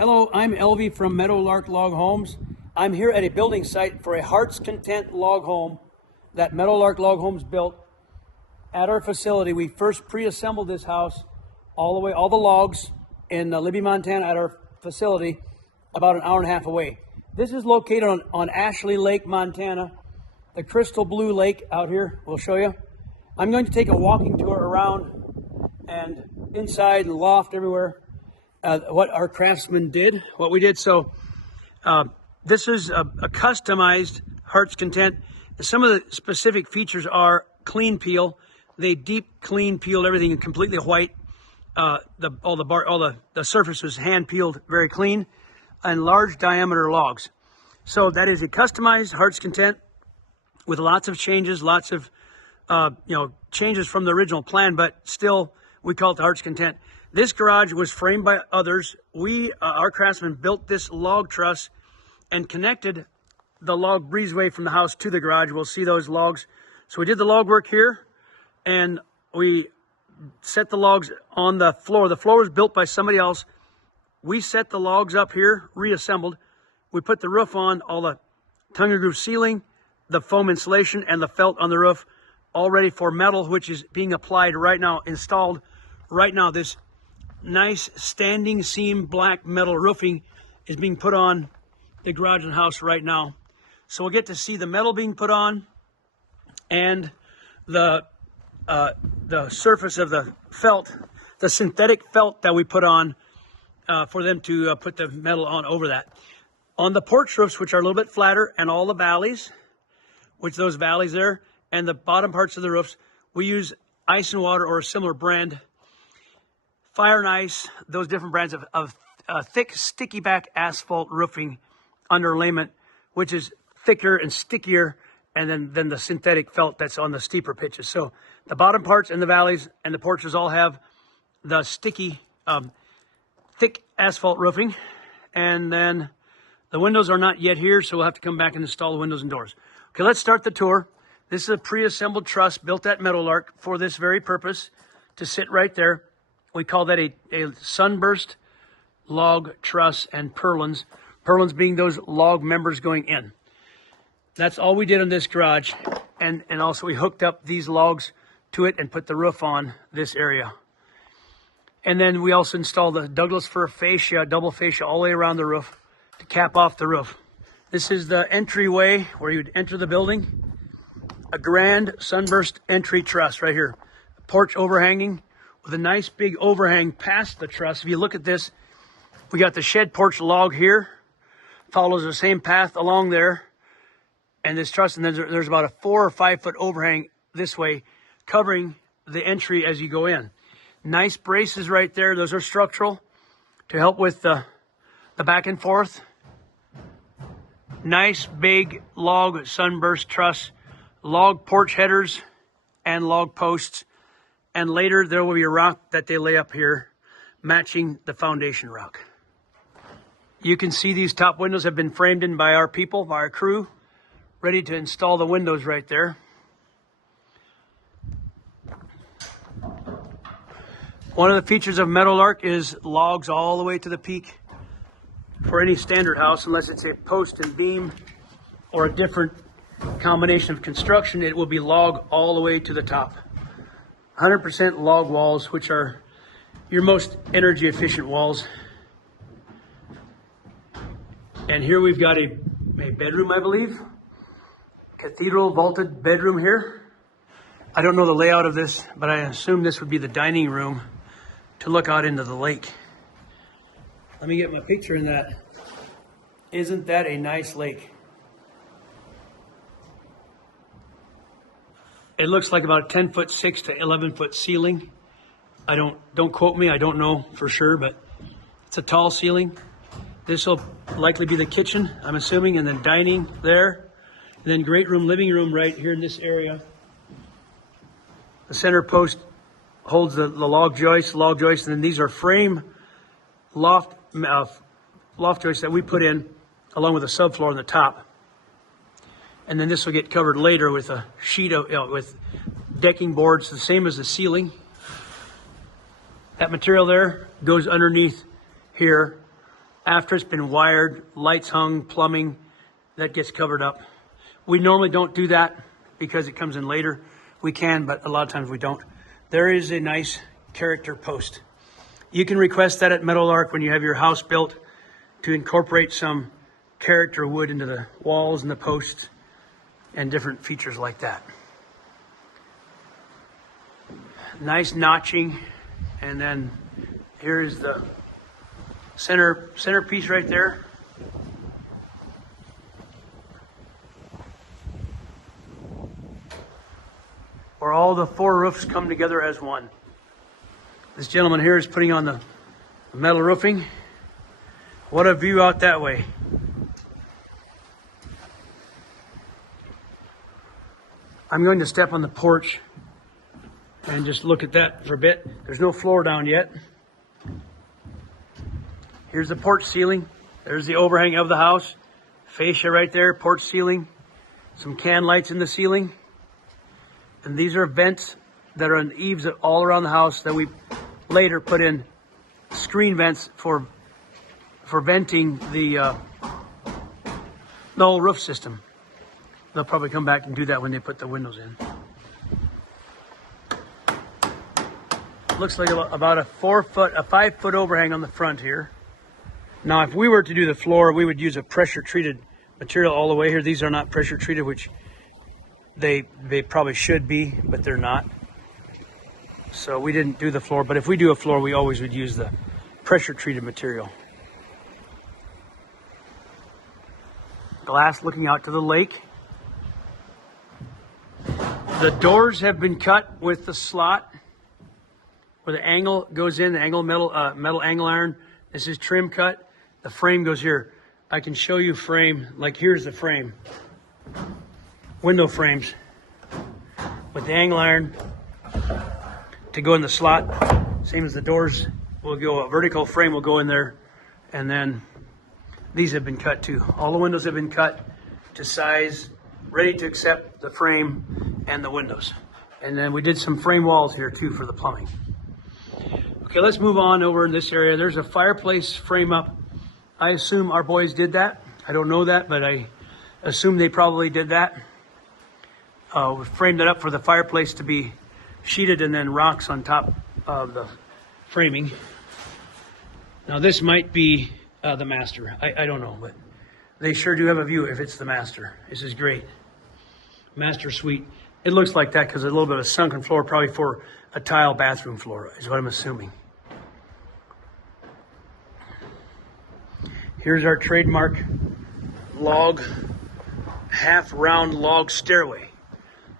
Hello, I'm Elvie from Meadowlark Log Homes. I'm here at a building site for a Heart's Content log home that Meadowlark Log Homes built at our facility. We first pre-assembled this house all the logs in Libby, Montana at our facility about an hour and a half away. This is located on Ashley Lake, Montana, the crystal blue lake out here. We'll show you. I'm going to take a walking tour around and inside and loft everywhere. What our craftsmen did, what we did. So this is a customized Heart's Content. Some of the specific features are clean peel. They deep clean peeled everything completely white. All the surface was hand peeled, very clean, and large diameter logs. So that is a customized Heart's Content with lots of changes, lots of changes from the original plan, but still we call it the Heart's Content. This garage was framed by others. Our craftsmen built this log truss and connected the log breezeway from the house to the garage. We'll see those logs. So we did the log work here and we set the logs on the floor. The floor was built by somebody else. We set the logs up here, reassembled. We put the roof on, all the tongue and groove ceiling, the foam insulation, and the felt on the roof, all ready for metal, which is being applied right now, installed right now. This nice standing seam black metal roofing is being put on the garage and house right now. So we'll get to see the metal being put on and the surface of the felt, the synthetic felt that we put on for them to put the metal on over that. On the porch roofs, which are a little bit flatter, and all the valleys, which those valleys there, and the bottom parts of the roofs, we use ice and water or a similar brand. Fire and ice, those different brands of thick, sticky back asphalt roofing underlayment, which is thicker and stickier, and then the synthetic felt that's on the steeper pitches. So the bottom parts and the valleys and the porches all have the sticky, thick asphalt roofing. And then the windows are not yet here, so we'll have to come back and install the windows and doors. Okay, let's start the tour. This is a pre-assembled truss built at Meadowlark for this very purpose, to sit right there. We call that a sunburst log truss and purlins. Purlins being those log members going in. That's all we did on this garage. And also we hooked up these logs to it and put the roof on this area. And then we also installed the Douglas fir fascia, double fascia all the way around the roof to cap off the roof. This is the entryway where you'd enter the building. A grand sunburst entry truss right here. A porch overhanging with a nice big overhang past the truss. If you look at this, we got the shed porch log here, follows the same path along there, and this truss, and then there's about a 4 or 5 foot overhang this way, covering the entry as you go in. Nice braces right there. Those are structural to help with the back and forth. Nice big log sunburst truss, log porch headers and log posts. And later there will be a rock that they lay up here matching the foundation rock. You can see these top windows have been framed in by our people, by our crew, ready to install the windows right there. One of the features of Meadowlark is logs all the way to the peak. For any standard house, unless it's a post and beam or a different combination of construction, it will be log all the way to the top. 100% log walls, which are your most energy efficient walls. And here we've got a bedroom, I believe. Cathedral vaulted bedroom here. I don't know the layout of this, but I assume this would be the dining room to look out into the lake. Let me get my picture in that. Isn't that a nice lake? It looks like about a 10'6" to 11-foot ceiling. Don't quote me, I don't know for sure, but it's a tall ceiling. This will likely be the kitchen, I'm assuming, and then dining there. And then great room, living room right here in this area. The center post holds the log joist, and then these are frame loft joists that we put in along with a subfloor on the top. And then this will get covered later with a sheet of, with decking boards, the same as the ceiling. That material there goes underneath here after it's been wired, lights hung, plumbing, that gets covered up. We normally don't do that because it comes in later. We can, but a lot of times we don't. There is a nice character post. You can request that at Meadowlark when you have your house built to incorporate some character wood into the walls and the posts and different features like that. Nice notching, and then here's the centerpiece right there. Where all the four roofs come together as one. This gentleman here is putting on the metal roofing. What a view out that way. I'm going to step on the porch and just look at that for a bit. There's no floor down yet. Here's the porch ceiling. There's the overhang of the house. Fascia right there, porch ceiling. Some can lights in the ceiling. And these are vents that are on the eaves all around the house that we later put in screen vents for venting the whole roof system. They'll probably come back and do that when they put the windows in. Looks like about a 5 foot overhang on the front here. Now, if we were to do the floor, we would use a pressure treated material all the way here. These are not pressure treated, which they probably should be, but they're not. So we didn't do the floor, but if we do a floor, we always would use the pressure treated material. Glass looking out to the lake. The doors have been cut with the slot where the angle goes in, the angle metal angle iron. This is trim cut. The frame goes here. I can show you frame, like here's the frame. Window frames with the angle iron to go in the slot. Same as the doors will go, a vertical frame will go in there. And then these have been cut too. All the windows have been cut to size, ready to accept the frame and the windows. And then we did some frame walls here too for the plumbing. Okay, let's move on over in this area. There's a fireplace frame up. I assume our boys did that. I don't know that, but I assume they probably did that. We framed it up for the fireplace to be sheeted and then rocks on top of the framing. Now this might be the master. I don't know, but they sure do have a view if it's the master. This is great. Master suite. It looks like that because a little bit of sunken floor, probably for a tile bathroom floor is what I'm assuming. Here's our trademark log, half round log stairway.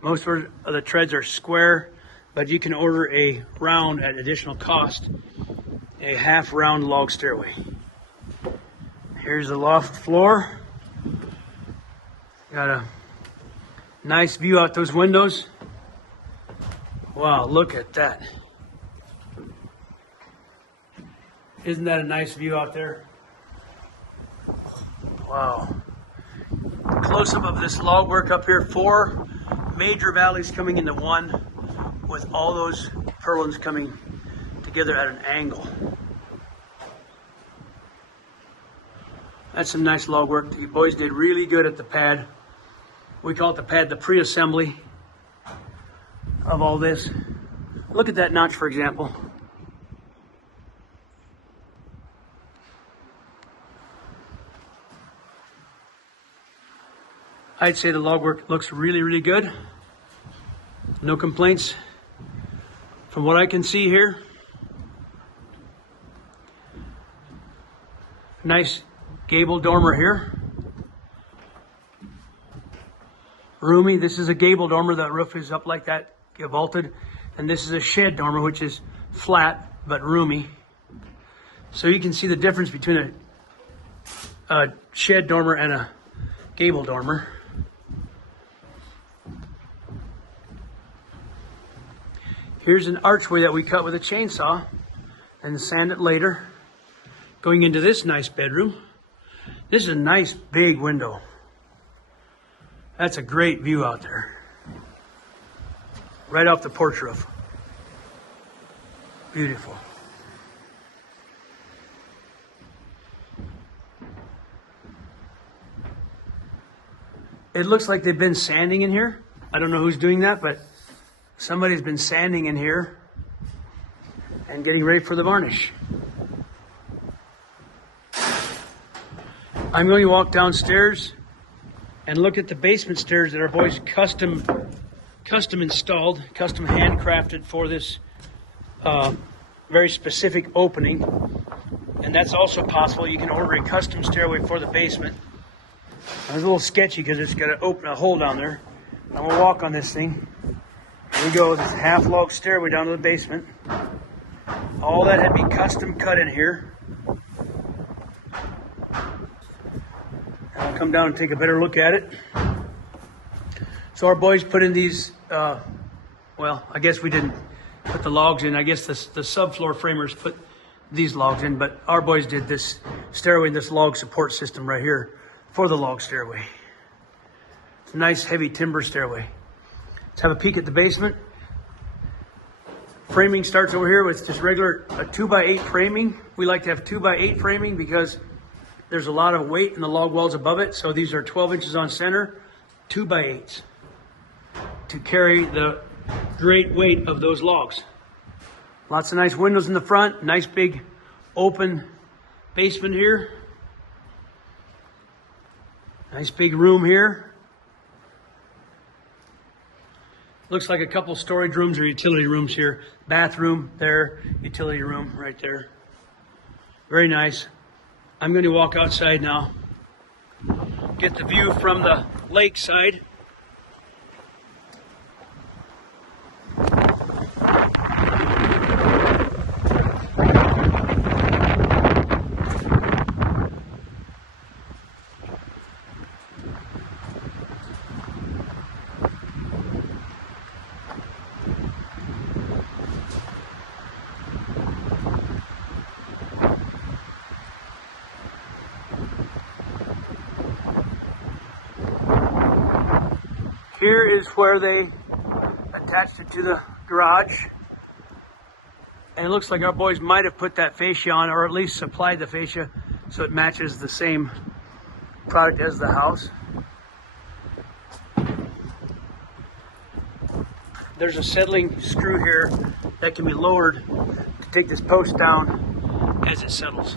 Most of the treads are square, but you can order a round at additional cost, a half round log stairway. Here's the loft floor. Got a nice view out those windows. Wow, look at that. Isn't that a nice view out there? Wow. Close-up of this log work up here. 4 major valleys coming into one with all those purlins coming together at an angle. That's some nice log work. The boys did really good at the pad. We call it the pad, the pre-assembly of all this. Look at that notch, for example. I'd say the log work looks really, really good. No complaints from what I can see here. Nice gable dormer here. Roomy. This is a gable dormer. That roof is up like that, vaulted. And this is a shed dormer, which is flat but roomy. So you can see the difference between a shed dormer and a gable dormer. Here's an archway that we cut with a chainsaw and sand it later. Going into this nice bedroom. This is a nice big window. That's a great view out there. Right off the porch roof. Beautiful. It looks like they've been sanding in here. I don't know who's doing that, but somebody's been sanding in here and getting ready for the varnish. I'm going to walk downstairs and look at the basement stairs that our boys custom installed, custom handcrafted for this very specific opening. And that's also possible. You can order a custom stairway for the basement. It's a little sketchy because it's got a hole down there. I'm gonna walk on this thing. Here we go. This half log stairway down to the basement. All that had to be custom cut in here. I'll come down and take a better look at it. So our boys put in these, well, I guess we didn't put the logs in. I guess the subfloor framers put these logs in, but our boys did this stairway, this log support system right here for the log stairway. It's a nice heavy timber stairway. Let's have a peek at the basement. Framing starts over here with just regular 2x8 framing. We like to have 2x8 framing because there's a lot of weight in the log walls above it. So these are 12 inches on center, 2x8s to carry the great weight of those logs. Lots of nice windows in the front, nice big open basement here. Nice big room here. Looks like a couple storage rooms or utility rooms here. Bathroom there, utility room right there. Very nice. I'm going to walk outside now. Get the view from the lake side. Here is where they attached it to the garage. And it looks like our boys might have put that fascia on, or at least supplied the fascia so it matches the same product as the house. There's a settling screw here that can be lowered to take this post down as it settles.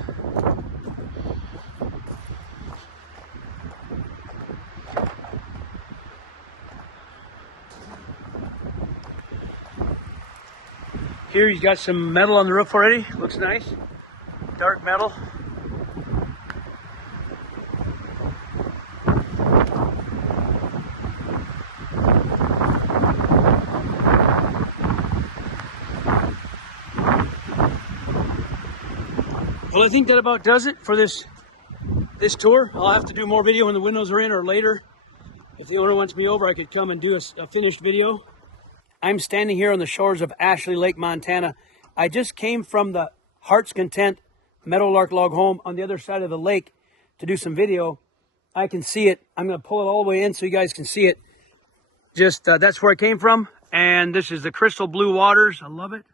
Here you've got some metal on the roof already. Looks nice. Dark metal. Well, I think that about does it for this tour. I'll have to do more video when the windows are in, or later. If the owner wants me over, I could come and do a finished video. I'm standing here on the shores of Ashley Lake, Montana. I just came from the Hart's Content Meadowlark Log Home on the other side of the lake to do some video. I can see it. I'm going to pull it all the way in so you guys can see it. Just that's where I came from. And this is the crystal blue waters. I love it.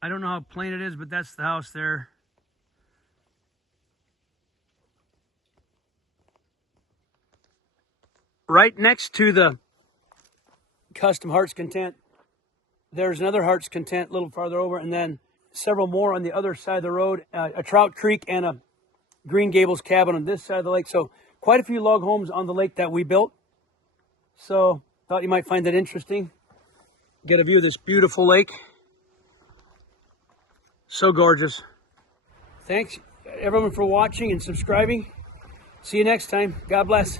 I don't know how plain it is, but that's the house there. Right next to the custom Hart's Content, there's another Hart's Content a little farther over, and then several more on the other side of the road, a Trout Creek and a Green Gables cabin on this side of the lake. So quite a few log homes on the lake that we built. So thought you might find that interesting. Get a view of this beautiful lake. So gorgeous. Thanks everyone for watching and subscribing. See you next time. God bless.